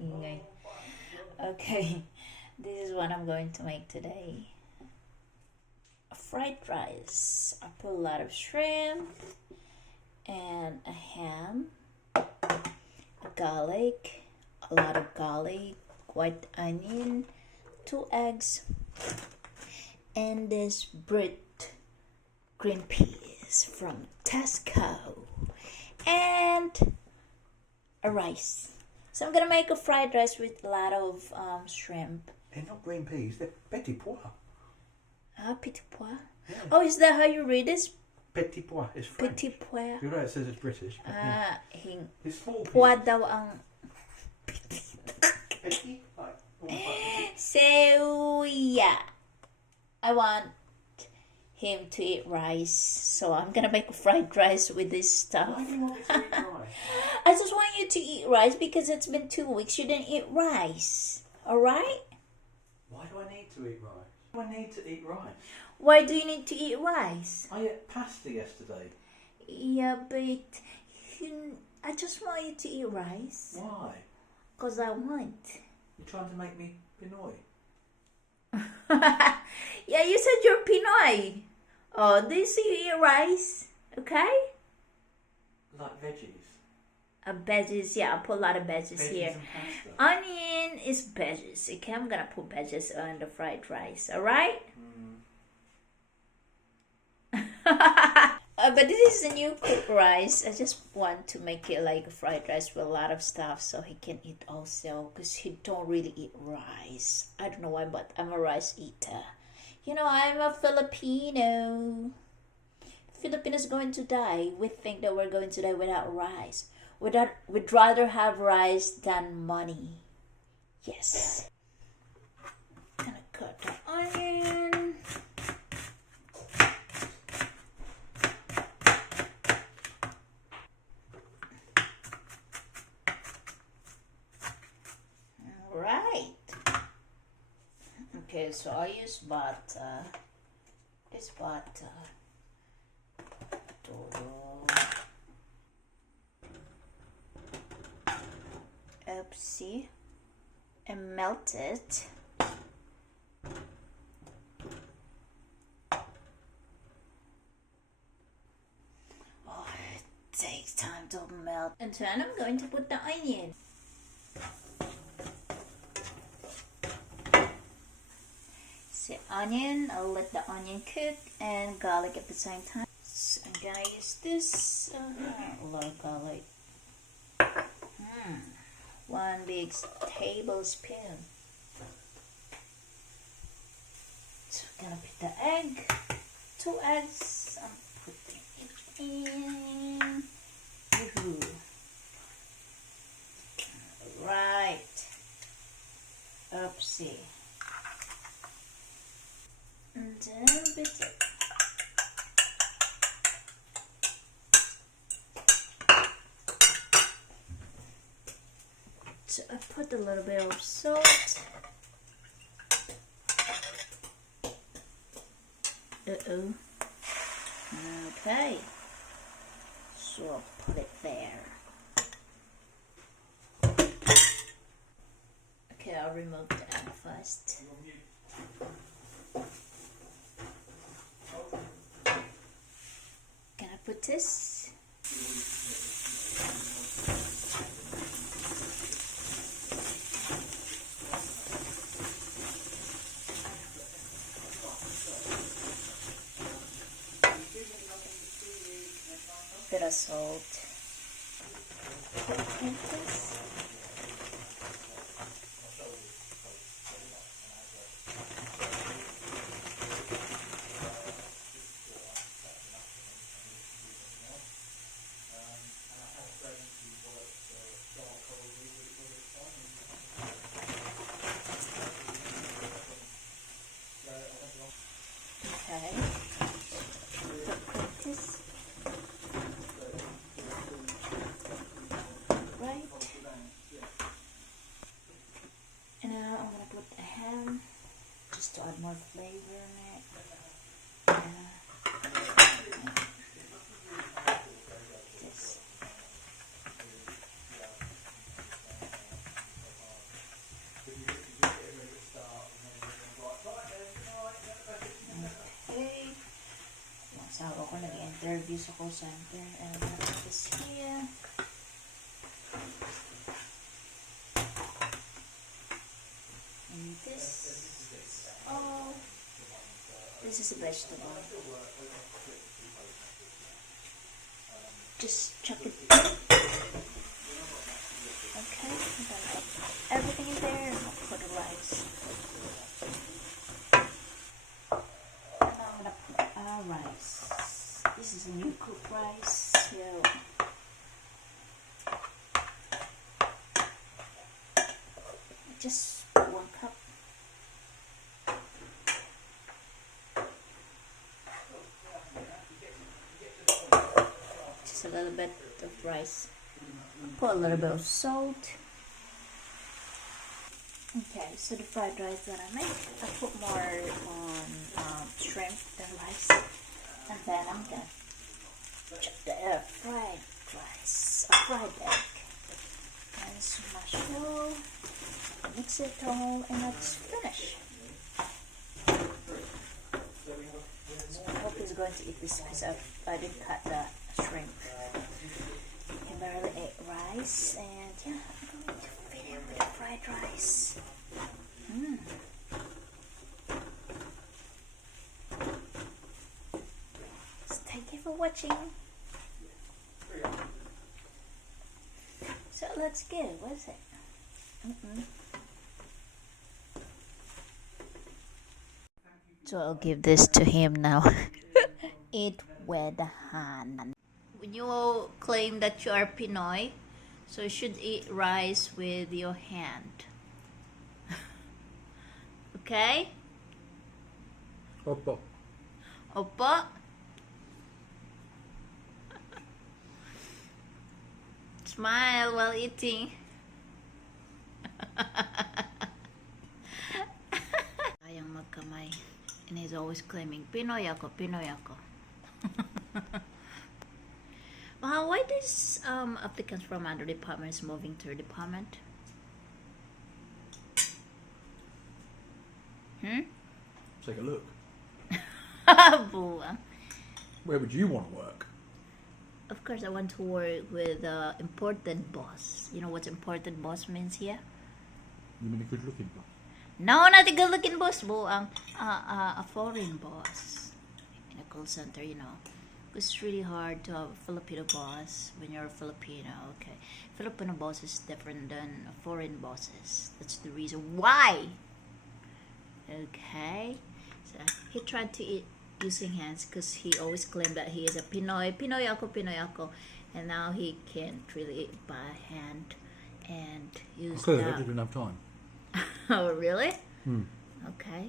Ingay. Okay, this is what I'm going to make today. A fried rice. I put a lot of shrimp and a ham, a garlic, a lot of garlic, white onion, 2 eggs, and this bread green peas from Tesco, and a rice. So I'm gonna make a fried rice with a lot of shrimp. They're not green peas, they're petit pois. Petit pois. Yeah. Oh, is that how you read this? Petit pois is French. Petit pois. You're right, it says it's British. Yeah. It's small peas. Pois daw ang Petit? Like, almost So yeah, I want him to eat rice, so I'm gonna make a fried rice with this stuff. Why do you want me to eat rice? I just want you to eat rice because it's been 2 weeks you didn't eat rice. Alright? Why do I need to eat rice? Why do I need to eat rice? Why do you need to eat rice? I ate pasta yesterday. Yeah, but I just want you to eat rice. Why? Because I want. You're trying to make me Pinoy. Yeah, you said you're Pinoy. Oh, do you see you eat rice? Okay? Like veggies. Veggies, yeah, I'll put a lot of veggies here. And pasta. Onion is veggies. Okay, I'm gonna put veggies on the fried rice, alright? But this is a new cooked rice. I just want to make it like a fried rice with a lot of stuff so he can eat also, because he don't really eat rice. I don't know why, but I'm a rice eater. You know, I'm a Filipino. Filipinos going to die. We think that we're going to die without rice. We'd rather have rice than money. Yes. Gonna cut the onion. Alright. Okay, so I use butter. This butter. Oopsie. And melt it. Oh, it takes time to melt. And then I'm going to put the onion. So onion, I'll let the onion cook, and garlic at the same time. So I'm gonna use this. A lot of garlic. 1 big tablespoon. So I'm gonna put the egg. 2 eggs. I'm putting it in. Woohoo. Right. Oopsie. And then bit it. So I put a little bit of salt. Uh-oh. Okay. So I'll put it there. Okay, I'll remove the egg first. Can I put this? Bit of salt. Like this. Okay. Put this. Right. And now I'm gonna put the ham just to add more flavor in it. This. use a call center, and I'm gonna put this here. And this, oh, this is a vegetable. Just chuck it. Okay, and then put everything in there and I'll put the rice. And I'm gonna put our rice. This is a new cooked rice, so just 1 cup. Just a little bit of rice. Put a little bit of salt. Okay, so the fried rice that I make, I put more on shrimp than rice, and then I'm gonna chop the fried rice, a fried egg, and smash it all, mix it all, and that's finished. So I hope he's going to eat this because I didn't cut the shrimp. And barely ate rice, and yeah, I'm going to fill it with the fried rice. So thank you for watching. So let's go. What is it? So I'll give this to him now. Eat with the hand. When you claim that you are Pinoy, so you should eat rice with your hand. Okay? Opo. Opo? Smile while eating. Ayang magkamay. And he's always claiming, Pinoy ako, Pinoy ako. Why these applicants from other departments moving to your department? Take a look. Buwang. Where would you want to work? Of course, I want to work with important boss. You know what important boss means here? You mean a good-looking boss? No, not a good-looking boss, buwang. A foreign boss in a call center, you know. It's really hard to have a Filipino boss when you're a Filipino. Okay, Filipino boss is different than foreign bosses. That's the reason why. Okay, so he tried to eat using hands because he always claimed that he is a Pinoy. Pinoy ako, and now he can't really eat by hand and use Clearly, I didn't have time. Oh, really? Hmm. Okay.